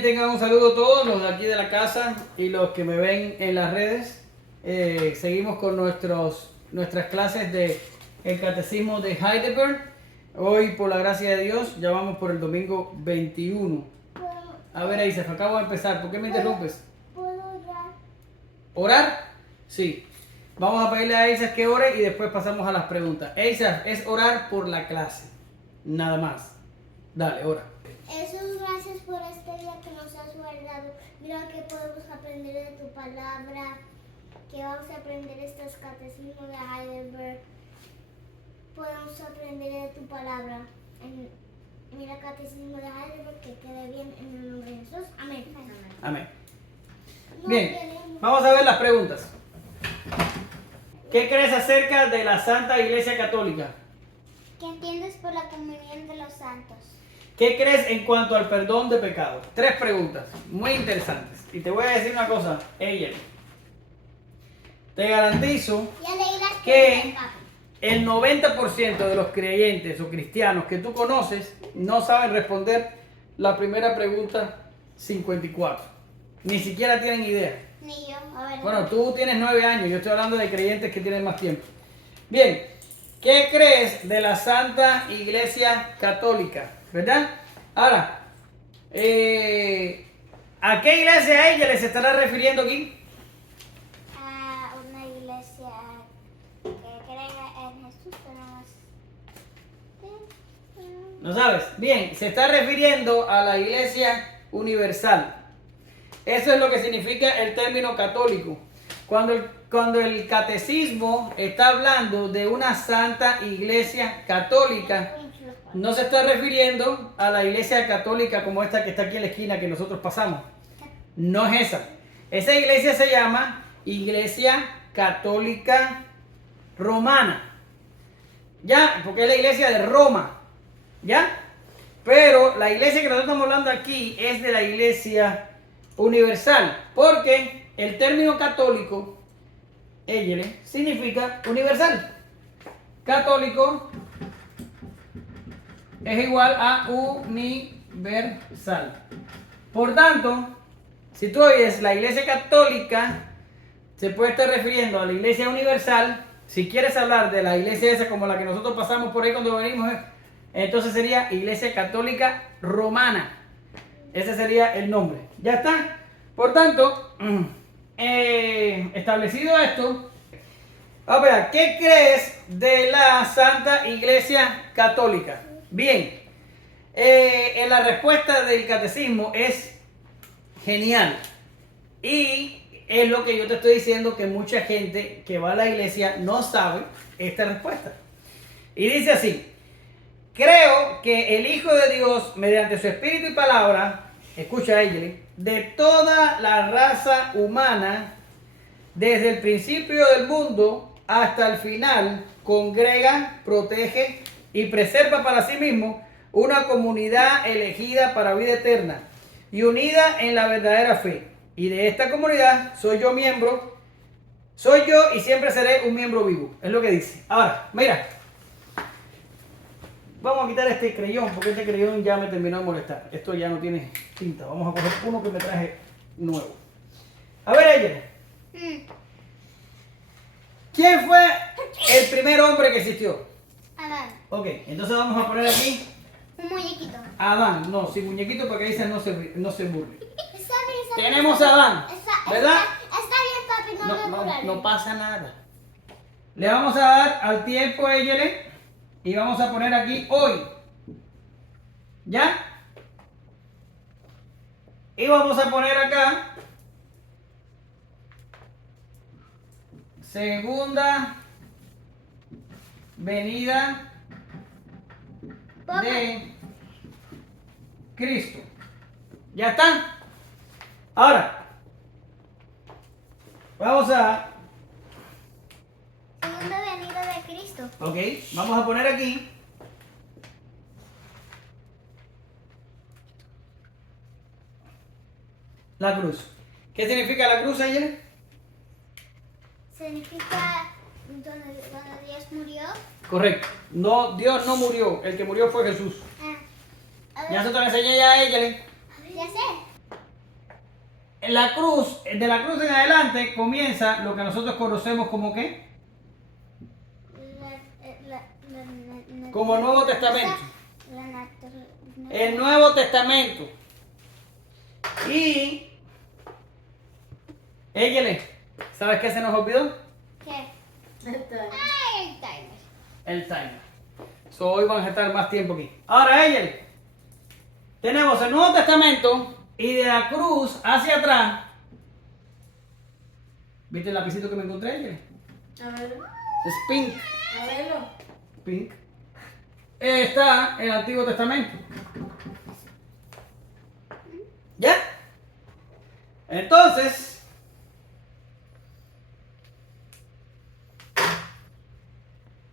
Bien, tengan un saludo a todos los de aquí de la casa y los que me ven en las redes. Seguimos con nuestras clases de el Catecismo de Heidelberg. Hoy, por la gracia de Dios, ya vamos por el domingo 21. A ver, Aisha, acabo de empezar. ¿Por qué me interrumpes? ¿Puedo orar? ¿Orar? Sí. Vamos a pedirle a Aisha que ore y después pasamos a las preguntas. Aisha, es orar por la clase. Nada más. Dale, ora. Jesús, gracias por este día que nos has guardado. Mira que podemos aprender de tu palabra, que vamos a aprender estos catecismos de Heidelberg. Podemos aprender de tu palabra. Mira el catecismo de Heidelberg, que quede bien en el nombre de Jesús. Amén. Amén. No Bien, queremos. vamos a ver las preguntas. ¿Qué crees acerca de la Santa Iglesia Católica? ¿Qué entiendes por la comunión de los santos? ¿Qué crees en cuanto al perdón de pecados? 3 preguntas muy interesantes. Y te voy a decir una cosa, ella. Te garantizo Ya leí las que preguntas, papi. el 90% de los creyentes o cristianos que tú conoces no saben responder la primera pregunta 54. Ni siquiera tienen idea. Ni yo. A ver. Bueno, tú tienes 9 años, yo estoy hablando de creyentes que tienen más tiempo. Bien, ¿qué crees de la Santa Iglesia Católica? ¿Verdad? Ahora, ¿a qué iglesia a ella les estará refiriendo aquí? A una iglesia que crea en Jesús, ¿No sabes? Bien, se está refiriendo a la Iglesia Universal. Eso es lo que significa el término católico. Cuando el catecismo está hablando de una santa iglesia católica, no se está refiriendo a la iglesia católica como esta que está aquí en la esquina que nosotros pasamos. No es esa. Esa iglesia se llama Iglesia Católica Romana. ¿Ya? Porque es la iglesia de Roma. ¿Ya? Pero la iglesia que nosotros estamos hablando aquí es de la iglesia universal. Porque el término católico, égele, significa universal. Católico es igual a universal. Por tanto, si tú oyes la iglesia católica, se puede estar refiriendo a la iglesia universal. Si quieres hablar de la iglesia esa como la que nosotros pasamos por ahí cuando venimos, entonces sería Iglesia Católica Romana. Ese sería el nombre. ¿Ya está? Por tanto, establecido esto, a ver, ¿qué crees de la Santa Iglesia Católica? Bien, en la respuesta del catecismo es genial. Y es lo que yo te estoy diciendo, que mucha gente que va a la iglesia no sabe esta respuesta. Y dice así: creo que el Hijo de Dios, mediante su Espíritu y palabra, escucha ella, de toda la raza humana, desde el principio del mundo hasta el final, congrega, protege y preserva para sí mismo una comunidad elegida para vida eterna y unida en la verdadera fe. Y de esta comunidad soy yo y siempre seré un miembro vivo. Es lo que dice. Ahora, mira. Vamos a quitar este creyón, porque este creyón ya me terminó de molestar. Esto ya no tiene tinta. Vamos a coger uno que me traje nuevo. A ver, ella. ¿Quién fue el primer hombre que existió? Adán. Ok, entonces vamos a poner aquí Un muñequito. Adán. No, sin muñequito para que dice no se burle. Está bien, Tenemos a Adán, ¿verdad? Está bien, papi, no me burlaré. No pasa nada. Le vamos a dar al tiempo a ella y vamos a poner aquí hoy. ¿Ya? Y vamos a poner acá segunda venida de Cristo. ¿Ya está? Ahora, vamos a... Segunda venida de Cristo. Ok, vamos a poner aquí la cruz. ¿Qué significa la cruz, ayer? Significa donde Dios murió. Correcto. No, Dios no murió. El que murió fue Jesús. A ver, Ya se te lo enseñé ya a ella. ya sé. la cruz, de la cruz en adelante comienza lo que nosotros conocemos como ¿qué? Como Nuevo Testamento. El Nuevo Testamento. Y Eyele, ¿sabes qué se nos olvidó? ¿Qué? El timer. Ay, el timer. El timer. So, hoy vamos a estar más tiempo aquí. Ahora, Eyele, tenemos el Nuevo Testamento y de la cruz hacia atrás. ¿Viste el lapicito que me encontré, Eyele? A verlo. Es pink. A verlo. Pink. Está el Antiguo Testamento. ¿Ya? Entonces,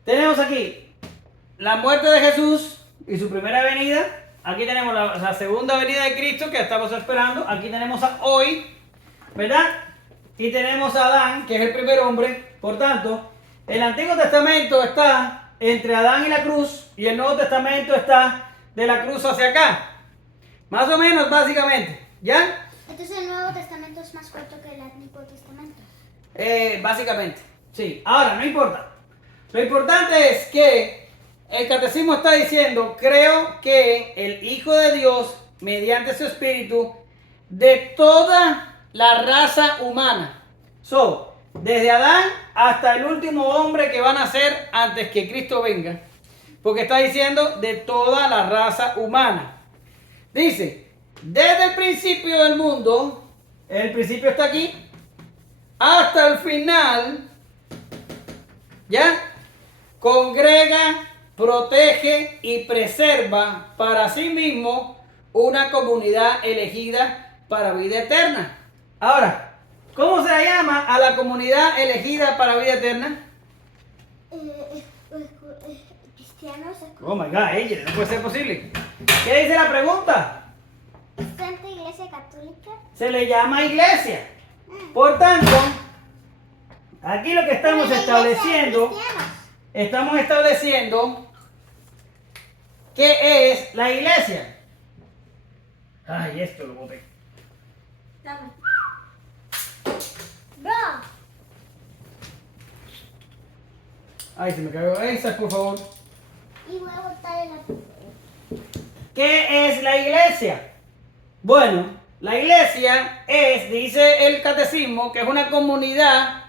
tenemos aquí la muerte de Jesús y su primera venida. Aquí tenemos la segunda venida de Cristo que estamos esperando. Aquí tenemos a hoy, ¿verdad? Y tenemos a Adán, que es el primer hombre. Por tanto, el Antiguo Testamento está entre Adán y la cruz y el Nuevo Testamento está de la cruz hacia acá. Más o menos, básicamente. ¿Ya? Entonces el Nuevo Testamento es más corto que el Antiguo Testamento. Básicamente, sí. Ahora, no importa. Lo importante es que el catecismo está diciendo, creo que el Hijo de Dios, mediante su Espíritu, de toda la raza humana. Desde Adán hasta el último hombre que va a nacer antes que Cristo venga. Porque está diciendo de toda la raza humana. Dice, desde el principio del mundo, el principio está aquí, hasta el final, ¿ya? Congrega, protege y preserva para sí mismo una comunidad elegida para vida eterna. Ahora, ¿cómo se llama a la comunidad elegida para vida eterna? Cristianos. Oh my God, ella, no puede ser posible. ¿Qué dice la pregunta? Santa Iglesia Católica. Se le llama iglesia. Por tanto, aquí lo que estamos estableciendo, ¿qué es la iglesia? Ay, esto lo boté. Dame. Bro. Ay, se me cayó esa, por favor. Y voy a botar en la... ¿Qué es la iglesia? Bueno, la iglesia es, dice el catecismo, que es una comunidad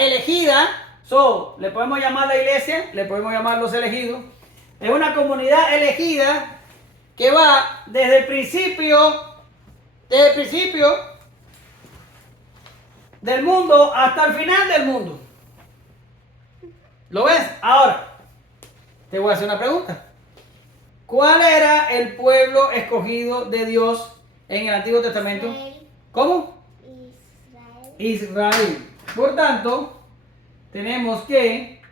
elegida. Le podemos llamar la iglesia, le podemos llamar los elegidos. Es una comunidad elegida que va desde el principio del mundo hasta el final del mundo. ¿Lo ves? Ahora, te voy a hacer una pregunta. ¿Cuál era el pueblo escogido de Dios en el Antiguo Testamento? Israel. ¿Cómo? Israel. Israel. Por tanto, tenemos que,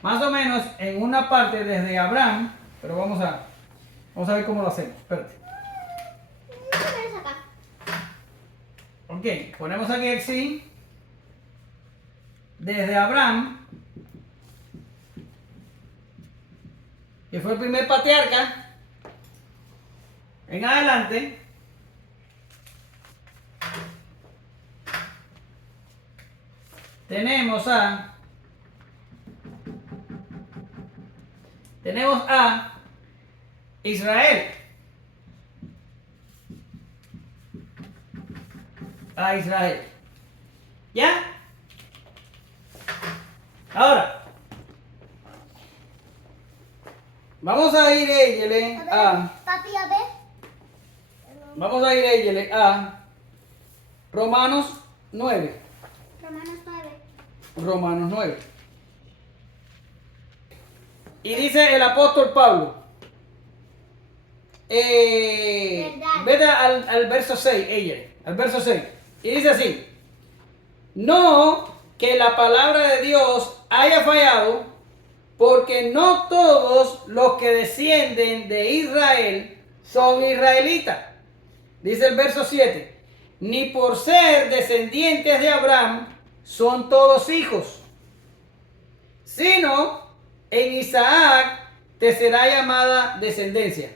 más o menos, en una parte desde Abraham, pero vamos a ver cómo lo hacemos. Espérate. No, acá. Ok, ponemos aquí así. Desde Abraham, que fue el primer patriarca, en adelante, tenemos a Israel. A Israel. ¿Ya? Ahora, vamos a ir Papi, a ver. a Romanos 9. Romanos 9. Romanos 9. Y dice el apóstol Pablo. Verdad. Vete al verso 6, al verso 6. Y dice así: no que la palabra de Dios haya fallado, porque no todos los que descienden de Israel son israelitas. Dice el verso 7: ni por ser descendientes de Abraham son todos hijos, sino en Isaac te será llamada descendencia.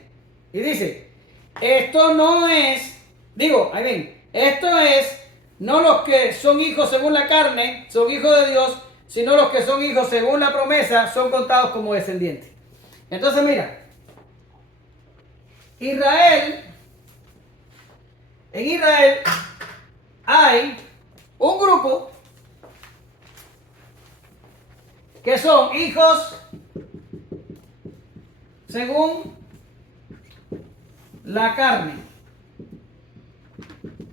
Y dice, esto no es Digo, ahí ven, esto es no los que son hijos según la carne, son hijos de Dios, sino los que son hijos según la promesa, son contados como descendientes. Entonces mira, en Israel hay un grupo que son hijos según la carne.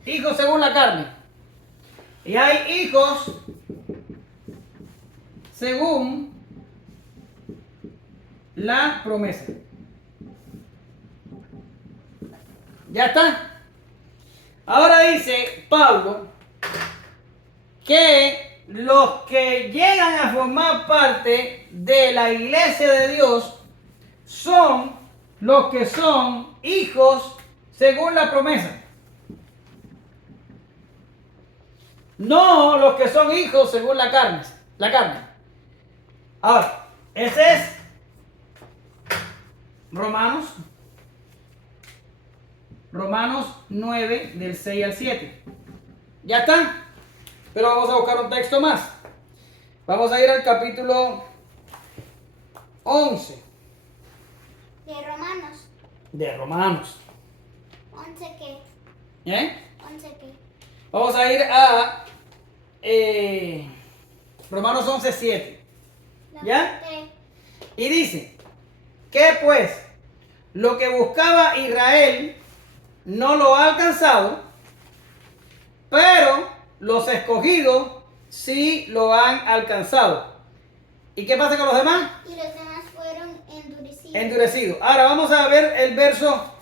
Hijos según la carne. Y hay hijos según la promesa. Ya está. Ahora dice Pablo que los que llegan a formar parte de la iglesia de Dios son los que son hijos según la promesa. No los que son hijos según la carne. Ahora, ese es Romanos 9 del 6 al 7. Ya está. Pero vamos a buscar un texto más. Vamos a ir al capítulo 11 De Romanos. de Romanos. 11 qué. 11 qué. Vamos a ir a Romanos 11, 7. ¿Ya? Y dice, que pues lo que buscaba Israel no lo ha alcanzado, pero los escogidos sí lo han alcanzado. ¿Y qué pasa con los demás? Y los demás fueron endurecidos. Endurecidos. Ahora vamos a ver el verso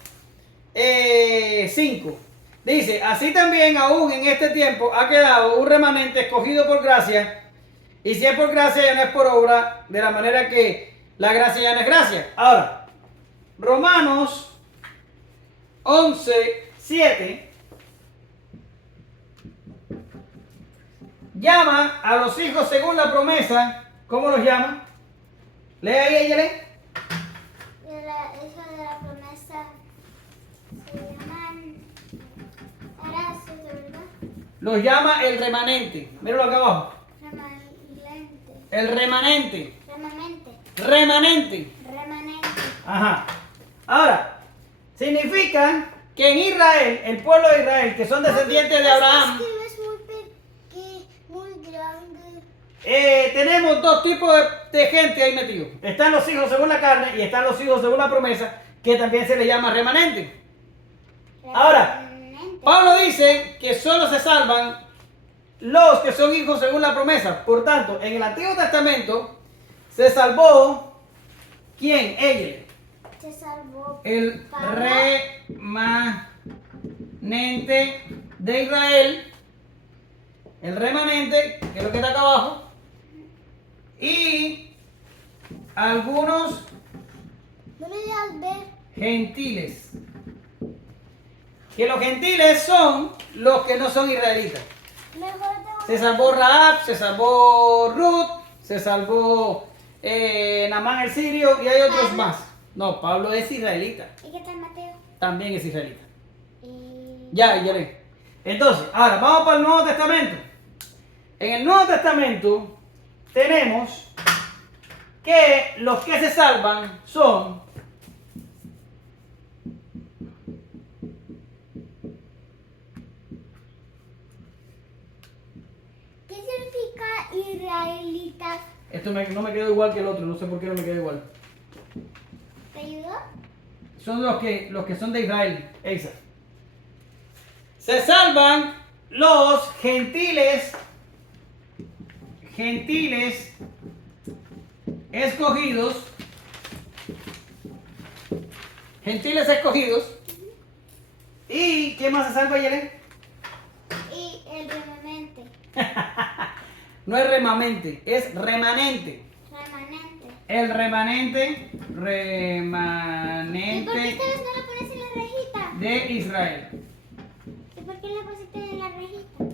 5. Dice, así también aún en este tiempo ha quedado un remanente escogido por gracia, y si es por gracia ya no es por obra, de la manera que la gracia ya no es gracia. Ahora, Romanos 11, 7 llama a los hijos según la promesa. ¿Cómo los llama? Lee ahí, ella lee. Hijos de la promesa se llaman Horacios, ¿verdad? Los llama el remanente. Míralo acá abajo. Remanente. El remanente. Remanente. Remanente. Remanente. Ajá. Ahora, significa que en Israel, el pueblo de Israel, que son descendientes de Abraham, Es que no es muy grande. tenemos dos tipos de gente ahí metidos. Están los hijos según la carne y están los hijos según la promesa, que también se les llama remanente. Ahora, Remanente. Pablo dice que solo se salvan los que son hijos según la promesa. Por tanto, en el Antiguo Testamento se salvó, ¿quién? Ella. Se salvó. El Pablo. remanente de Israel. El remanente, que es lo que está acá abajo. Y algunos No me dejas ver. gentiles. Que los gentiles son los que no son israelitas. Mejor Se salvó Rahab, se salvó Ruth, se salvó Naamán el sirio y hay otros Pablo. más. No, Pablo es israelita. ¿Y qué tal Mateo? También es israelita. Y... Ya le. Entonces, ahora vamos para el Nuevo Testamento. En el Nuevo Testamento tenemos que los que se salvan son ¿Qué significa israelitas? esto no me quedó igual que el otro, no sé por qué no me quedó igual. ¿Te ayudó? Son los que son de Israel. Esa. Se salvan los gentiles escogidos. Gentiles escogidos. ¿Y qué más se salva, Yelen? Y el remanente. No es remamente, es remanente. Remanente. El remanente, ¿Y por qué remanente esta vez no lo pones en la rejita? de Israel. ¿Y por qué lo pusiste en la rejita?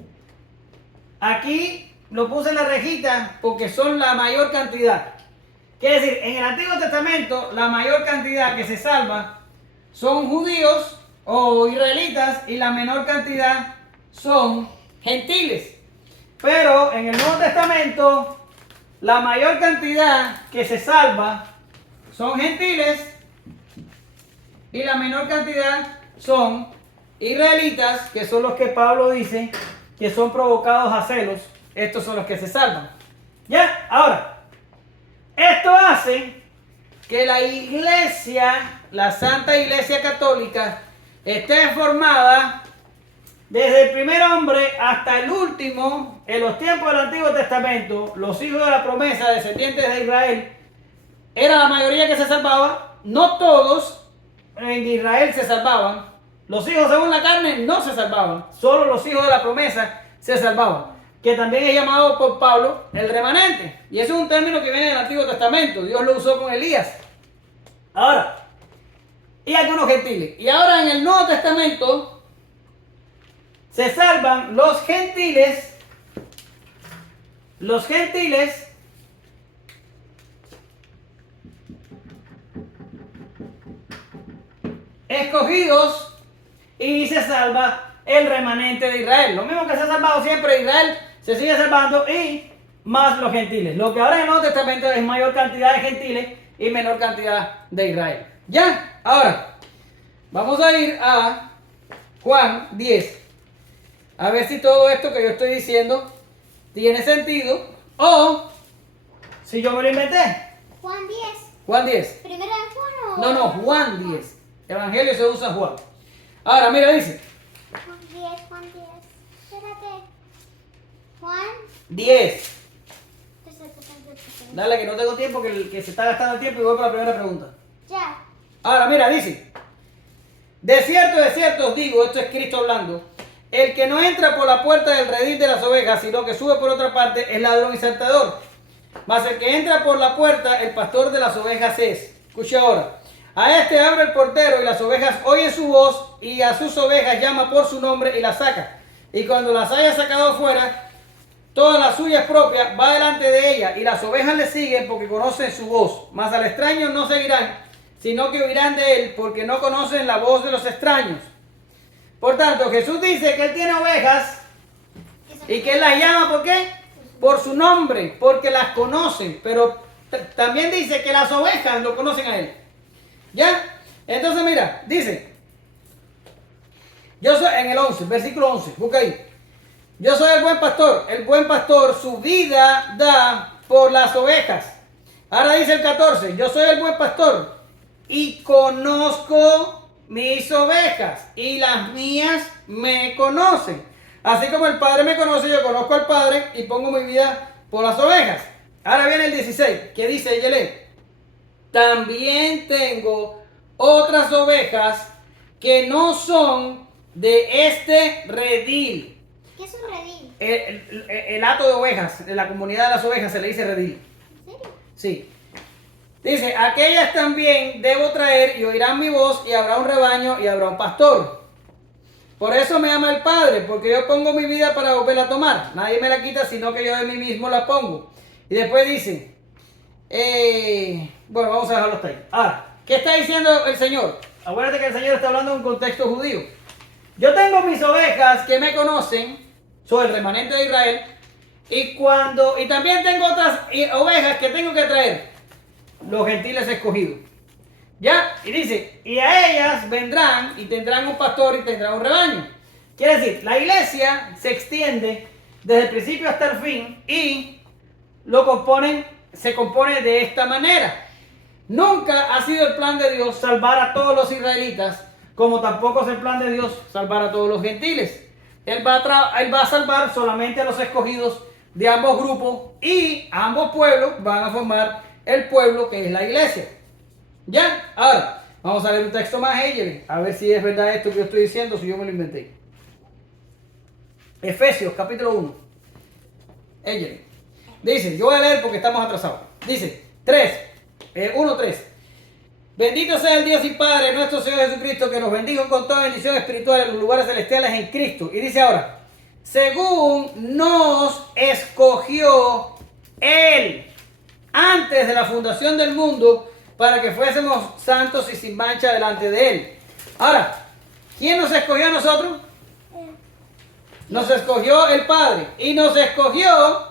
Aquí lo puse en la rejita porque son la mayor cantidad. Quiere decir, en el Antiguo Testamento la mayor cantidad que se salva son judíos o israelitas y la menor cantidad son gentiles. Pero en el Nuevo Testamento, la mayor cantidad que se salva son gentiles y la menor cantidad son israelitas, que son los que Pablo dice que son provocados a celos. Estos son los que se salvan. ¿Ya? Ahora, esto hace que la iglesia, la Santa Iglesia Católica, esté formada desde el primer hombre hasta el último. En los tiempos del Antiguo Testamento, los hijos de la promesa, descendientes de Israel, era la mayoría que se salvaba. No todos en Israel se salvaban. Los hijos según la carne no se salvaban. Solo los hijos de la promesa se salvaban. Que también es llamado por Pablo el remanente. Y eso es un término que viene del Antiguo Testamento. Dios lo usó con Elías. Ahora, y algunos gentiles. Y ahora en el Nuevo Testamento se salvan los gentiles escogidos y se salva el remanente de Israel. Lo mismo que se ha salvado siempre Israel, se sigue salvando y más los gentiles. Lo que ahora en el Nuevo Testamento es mayor cantidad de gentiles y menor cantidad de Israel. ¿Ya? Ahora, vamos a ir a Juan 10. A ver si todo esto que yo estoy diciendo tiene sentido o si yo me lo inventé. Juan 10. Juan 10. ¿Primera de Juan o...? No, Juan 10. Evangelio se usa Juan. Ahora, mira, dice. Juan 10, Juan 10. Espérate. Juan. 10. Dale, que no tengo tiempo, que se está gastando el tiempo y voy para la primera pregunta. Ya. Ahora, mira, dice. De cierto os digo, esto es Cristo hablando. El que no entra por la puerta del redil de las ovejas, sino que sube por otra parte, es ladrón y saltador. Mas el que entra por la puerta, el pastor de las ovejas es. Escucha ahora. A este abre el portero y las ovejas oyen su voz y a sus ovejas llama por su nombre y las saca. Y cuando las haya sacado fuera, todas las suyas propias, va delante de ella y las ovejas le siguen porque conocen su voz. Mas al extraño no seguirán, sino que oirán de él porque no conocen la voz de los extraños. Por tanto, Jesús dice que él tiene ovejas y que él las llama, ¿por qué? Por su nombre, porque las conocen. Pero también dice que las ovejas lo conocen a él. ¿Ya? Entonces mira, dice, yo soy, en el 11, versículo 11, busca ahí. Yo soy el buen pastor su vida da por las ovejas. Ahora dice el 14, yo soy el buen pastor y conozco mis ovejas y las mías me conocen. Así como el Padre me conoce, yo conozco al Padre y pongo mi vida por las ovejas. Ahora viene el 16, que dice Yelé. También tengo otras ovejas que no son de este redil. ¿Qué es un redil? El hato de ovejas, en la comunidad de las ovejas se le dice redil. ¿En serio? Sí. Dice, aquellas también debo traer y oirán mi voz y habrá un rebaño y habrá un pastor. Por eso me ama el Padre, porque yo pongo mi vida para volverla a tomar. Nadie me la quita, sino que yo de mí mismo la pongo. Y después dice, bueno, vamos a dejarlo hasta ahí. Ahora, ¿qué está diciendo el Señor? Acuérdate que el Señor está hablando en un contexto judío. Yo tengo mis ovejas que me conocen, soy el remanente de Israel, y también tengo otras ovejas que tengo que traer, los gentiles escogidos. ¿Ya? Y dice, y a ellas vendrán y tendrán un pastor y tendrán un rebaño. Quiere decir, la iglesia se extiende desde el principio hasta el fin y se compone de esta manera. Nunca ha sido el plan de Dios salvar a todos los israelitas, como tampoco es el plan de Dios salvar a todos los gentiles. Él va a salvar solamente a los escogidos de ambos grupos y ambos pueblos van a formar el pueblo que es la iglesia. ¿Ya? Ahora, vamos a leer un texto más, a ver si es verdad esto que yo estoy diciendo, si yo me lo inventé. Efesios, capítulo 1. Dice, yo voy a leer porque estamos atrasados. Dice, 1:3. Bendito sea el Dios y Padre nuestro Señor Jesucristo, que nos bendijo con toda bendición espiritual en los lugares celestiales en Cristo. Y dice ahora, según nos escogió Él antes de la fundación del mundo, para que fuésemos santos y sin mancha delante de Él. Ahora, ¿Quién nos escogió a nosotros? Nos escogió el Padre y nos escogió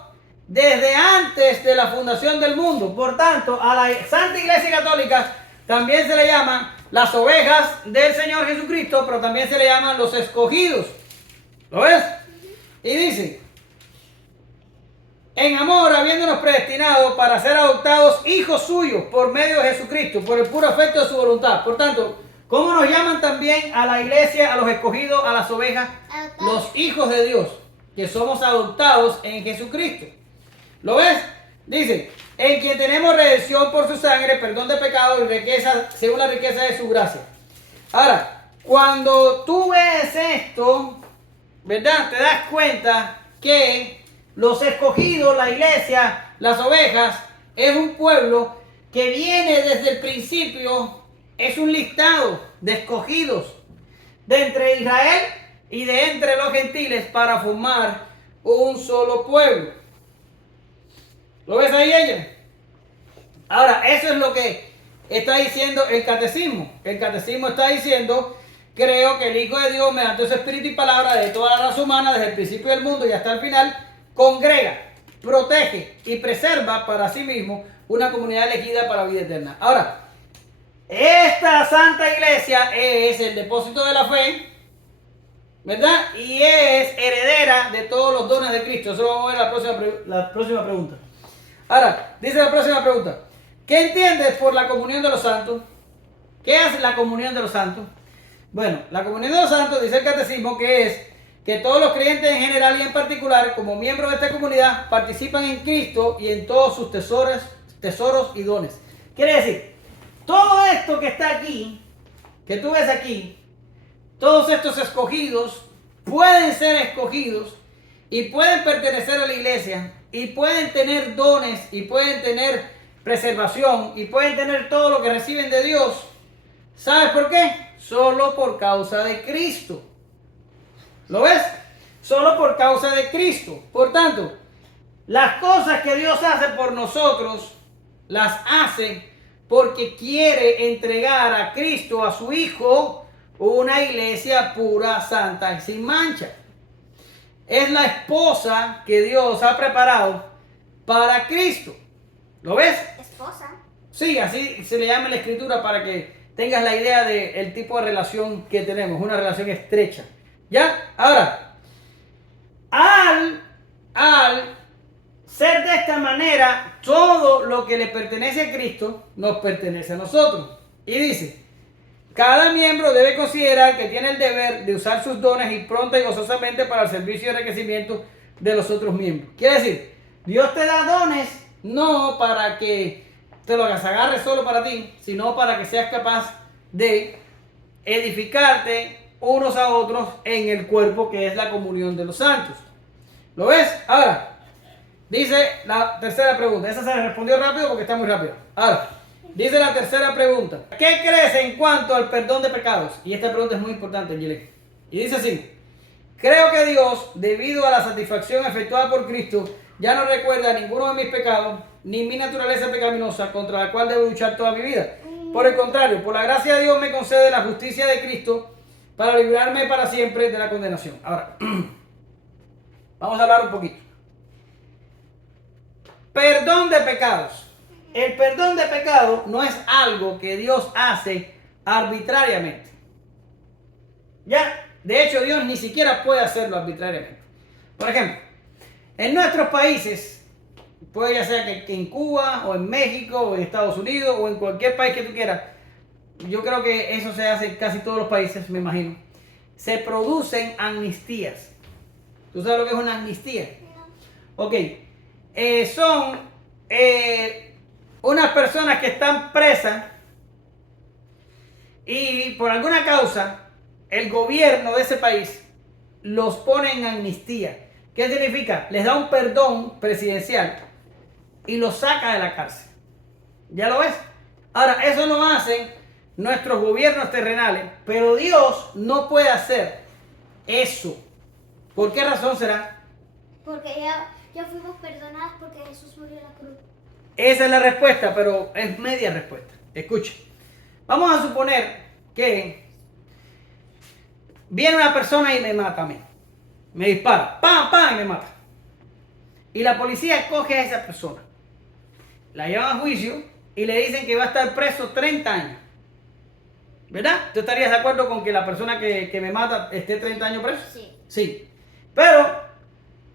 desde antes de la fundación del mundo. Por tanto, a la Santa Iglesia Católica también se le llaman las ovejas del Señor Jesucristo, pero también se le llaman los escogidos. ¿Lo ves? Y dice, en amor, habiéndonos predestinado para ser adoptados hijos suyos por medio de Jesucristo, por el puro afecto de su voluntad. Por tanto, ¿cómo nos llaman también a la iglesia, a los escogidos, a las ovejas? Los hijos de Dios, que somos adoptados en Jesucristo. ¿Lo ves? Dice, en quien tenemos redención por su sangre, perdón de pecado y riqueza, según la riqueza de su gracia. Ahora, cuando tú ves esto, ¿verdad? Te das cuenta que los escogidos, la iglesia, las ovejas, es un pueblo que viene desde el principio, es un listado de escogidos de entre Israel y de entre los gentiles para formar un solo pueblo. ¿Lo ves ahí, ella? Ahora, eso es lo que está diciendo el catecismo. El catecismo está diciendo, creo que el Hijo de Dios, mediante su espíritu y palabra de toda la raza humana, desde el principio del mundo y hasta el final, congrega, protege y preserva para sí mismo una comunidad elegida para la vida eterna. Ahora, esta Santa Iglesia es el depósito de la fe, ¿verdad? Y es heredera de todos los dones de Cristo. Eso lo vamos a ver en la próxima pregunta. Ahora, dice la próxima pregunta. ¿Qué entiendes por la comunión de los santos? ¿Qué hace la comunión de los santos? Bueno, la comunión de los santos, dice el catecismo, que es que todos los creyentes en general y en particular, como miembros de esta comunidad, participan en Cristo y en todos sus tesoros y dones. Quiere decir, todo esto que está aquí, que tú ves aquí, todos estos escogidos pueden ser escogidos y pueden pertenecer a la iglesia y pueden tener dones y pueden tener preservación y pueden tener todo lo que reciben de Dios. ¿Sabes por qué? Solo por causa de Cristo. ¿Lo ves? Solo por causa de Cristo. Por tanto, las cosas que Dios hace por nosotros, las hace porque quiere entregar a Cristo, a su Hijo, una iglesia pura, santa y sin mancha. Es la esposa que Dios ha preparado para Cristo. ¿Lo ves? Esposa. Sí, así se le llama en la Escritura para que tengas la idea del tipo de relación que tenemos, una relación estrecha. ¿Ya? Ahora, al ser de esta manera, todo lo que le pertenece a Cristo nos pertenece a nosotros. Y dice, cada miembro debe considerar que tiene el deber de usar sus dones y pronta y gozosamente para el servicio y enriquecimiento de los otros miembros. Quiere decir, Dios te da dones no para que te los agarres solo para ti, sino para que seas capaz de edificarte unos a otros en el cuerpo que es la comunión de los santos. ¿Lo ves? Ahora, dice la tercera pregunta. Esa se le respondió rápido porque está muy rápido. Ahora, dice la tercera pregunta. ¿Qué crees en cuanto al perdón de pecados? Y esta pregunta es muy importante, Angelique. Y dice así. Creo que Dios, debido a la satisfacción efectuada por Cristo, ya no recuerda ninguno de mis pecados, ni mi naturaleza pecaminosa, contra la cual debo luchar toda mi vida. Por el contrario, por la gracia de Dios me concede la justicia de Cristo para librarme para siempre de la condenación. Ahora, vamos a hablar un poquito. Perdón de pecados. El perdón de pecado no es algo que Dios hace arbitrariamente. Ya, de hecho, Dios ni siquiera puede hacerlo arbitrariamente. Por ejemplo, en nuestros países, puede ya sea que en Cuba, o en México, o en Estados Unidos, o en cualquier país que tú quieras, yo creo que eso se hace en casi todos los países, me imagino, se producen amnistías. ¿Tú sabes lo que es una amnistía? Ok, son unas personas que están presas y por alguna causa el gobierno de ese país los pone en amnistía. ¿Qué significa? Les da un perdón presidencial y los saca de la cárcel. ¿Ya lo ves? Ahora, eso lo hacen nuestros gobiernos terrenales, pero Dios no puede hacer eso. ¿Por qué razón será? Porque ya fuimos perdonados porque Jesús murió en la cruz. Esa es la respuesta, pero es media respuesta. Escucha. Vamos a suponer que viene una persona y me mata a mí. Me dispara, ¡pam, pam! Y me mata. Y la policía coge a esa persona, la llevan a juicio y le dicen que va a estar preso 30 años. ¿Verdad? ¿Tú estarías de acuerdo con que la persona que me mata esté 30 años preso? Sí. Sí. Pero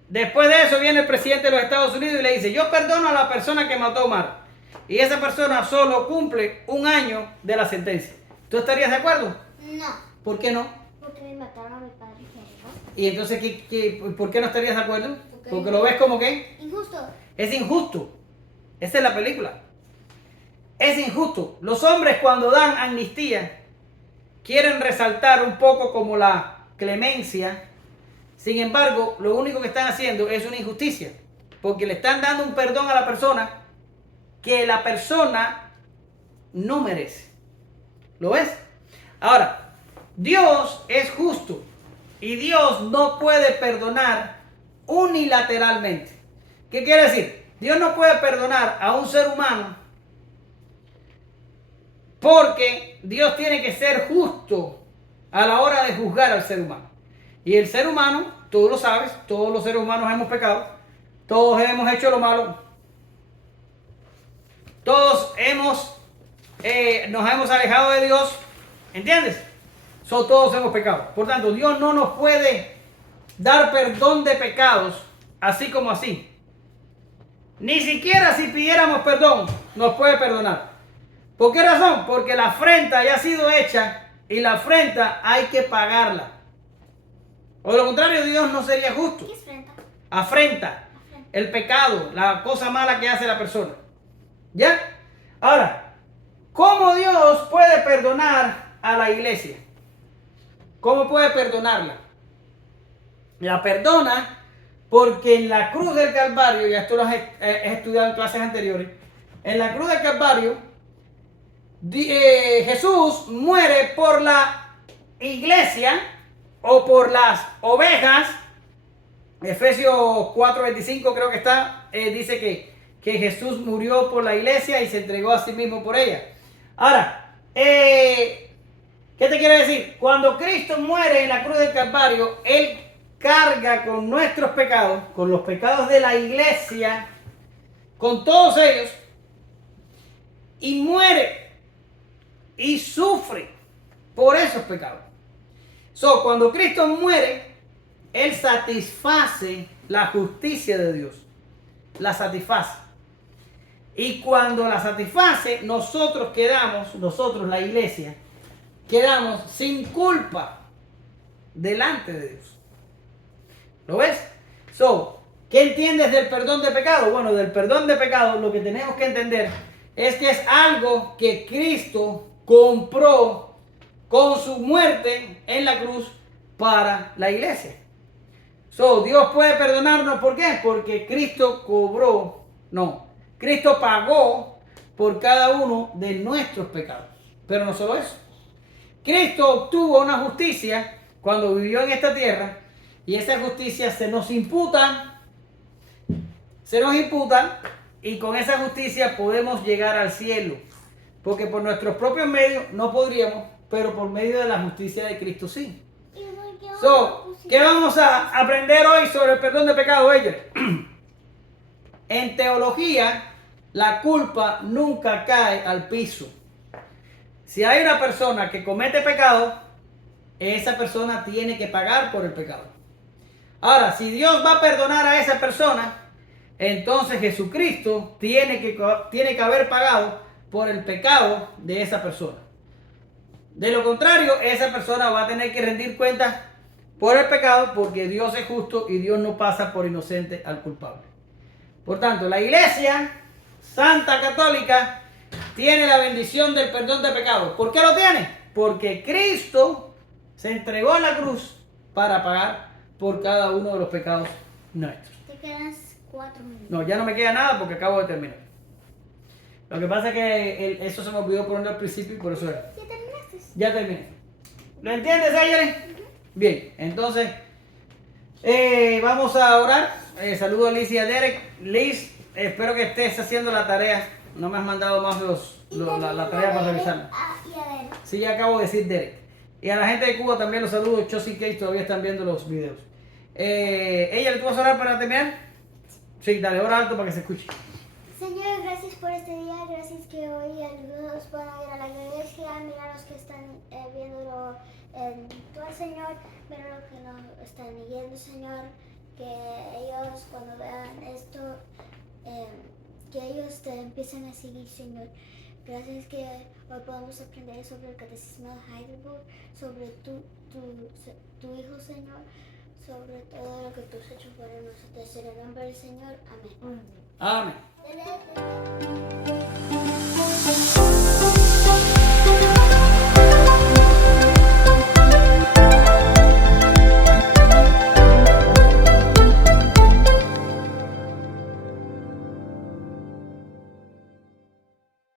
después de eso viene el presidente de los Estados Unidos y le dice, yo perdono a la persona que mató a Omar. Y esa persona solo cumple 1 año de la sentencia. ¿Tú estarías de acuerdo? No, ¿Por qué no? porque me mataron a mi padre. ¿No? Y entonces, por qué no estarías de acuerdo? Porque lo ves como que Injusto. es injusto. Esa es la película. Es injusto. Los hombres cuando dan amnistía quieren resaltar un poco como la clemencia. Sin embargo, lo único que están haciendo es una injusticia. Porque le están dando un perdón a la persona que la persona no merece. ¿Lo ves? Ahora, Dios es justo y Dios no puede perdonar unilateralmente. ¿Qué quiere decir? Dios no puede perdonar a un ser humano porque Dios tiene que ser justo a la hora de juzgar al ser humano. Y el ser humano, tú lo sabes, todos los seres humanos hemos pecado, todos hemos hecho lo malo, todos nos hemos alejado de Dios, ¿entiendes? Todos hemos pecado. Por tanto, Dios no nos puede dar perdón de pecados así como así. Ni siquiera si pidiéramos perdón nos puede perdonar. ¿Por qué razón? Porque la afrenta ya ha sido hecha y la afrenta hay que pagarla. O de lo contrario, Dios no sería justo. ¿Qué es frente? Afrenta, el pecado, la cosa mala que hace la persona. ¿Ya? Ahora, ¿cómo Dios puede perdonar a la iglesia? ¿Cómo puede perdonarla? La perdona porque en la cruz del Calvario, ya esto lo has estudiado en clases anteriores, en la cruz del Calvario, Jesús muere por la iglesia o por las ovejas. Efesios 4:25 creo que está, dice que Jesús murió por la iglesia y se entregó a sí mismo por ella. Ahora, ¿qué te quiero decir? Cuando Cristo muere en la cruz del Calvario, Él carga con nuestros pecados, con los pecados de la iglesia, con todos ellos, y muere y sufre por esos pecados. Cuando Cristo muere, Él satisface la justicia de Dios. La satisface. Y cuando la satisface, nosotros, la iglesia, quedamos sin culpa delante de Dios. ¿Lo ves? ¿Qué entiendes del perdón de pecado? Bueno, del perdón de pecado lo que tenemos que entender es que es algo que Cristo compró con su muerte en la cruz para la iglesia. Dios puede perdonarnos, ¿por qué? Porque Cristo Cristo pagó por cada uno de nuestros pecados. Pero no solo eso. Cristo obtuvo una justicia cuando vivió en esta tierra y esa justicia se nos imputa y con esa justicia podemos llegar al cielo. Porque por nuestros propios medios no podríamos, pero por medio de la justicia de Cristo sí. ¿Qué vamos a aprender hoy sobre el perdón de pecado, ellos? En teología, la culpa nunca cae al piso. Si hay una persona que comete pecado, esa persona tiene que pagar por el pecado. Ahora, si Dios va a perdonar a esa persona, entonces Jesucristo tiene que haber pagado por el pecado de esa persona. De lo contrario, esa persona va a tener que rendir cuentas por el pecado, porque Dios es justo y Dios no pasa por inocente al culpable. Por tanto, la Iglesia Santa Católica tiene la bendición del perdón de pecados. ¿Por qué lo tiene? Porque Cristo se entregó en la cruz para pagar por cada uno de los pecados nuestros. Te quedas 4 minutos. No, ya no me queda nada porque acabo de terminar. Lo que pasa es que eso se me olvidó poner al principio y por eso era. ¿Ya terminaste? Ya terminé. ¿Lo entiendes, Ayelen? Bien, entonces vamos a orar. Saludo a Liz y a Derek. Liz, espero que estés haciendo la tarea. No me has mandado más la tarea para revisarla. Y a ver. Sí, ya acabo de decir Derek. Y a la gente de Cuba también los saludo. Chosy Case todavía están viendo los videos. ¿Ella le tuvo a orar para terminar? Sí, dale, ora alto para que se escuche. Señor, gracias por este día, gracias que hoy algunos puedan ir a la iglesia, mira los que están viéndolo tú al Señor, mira los que no están yendo, Señor, que ellos cuando vean esto, que ellos te empiecen a seguir, Señor. Gracias que hoy podamos aprender sobre el Catecismo de Heidelberg, sobre tu Hijo, Señor, sobre todo lo que tú has hecho por nosotros. En el nombre del Señor, amén. Amén. Dale.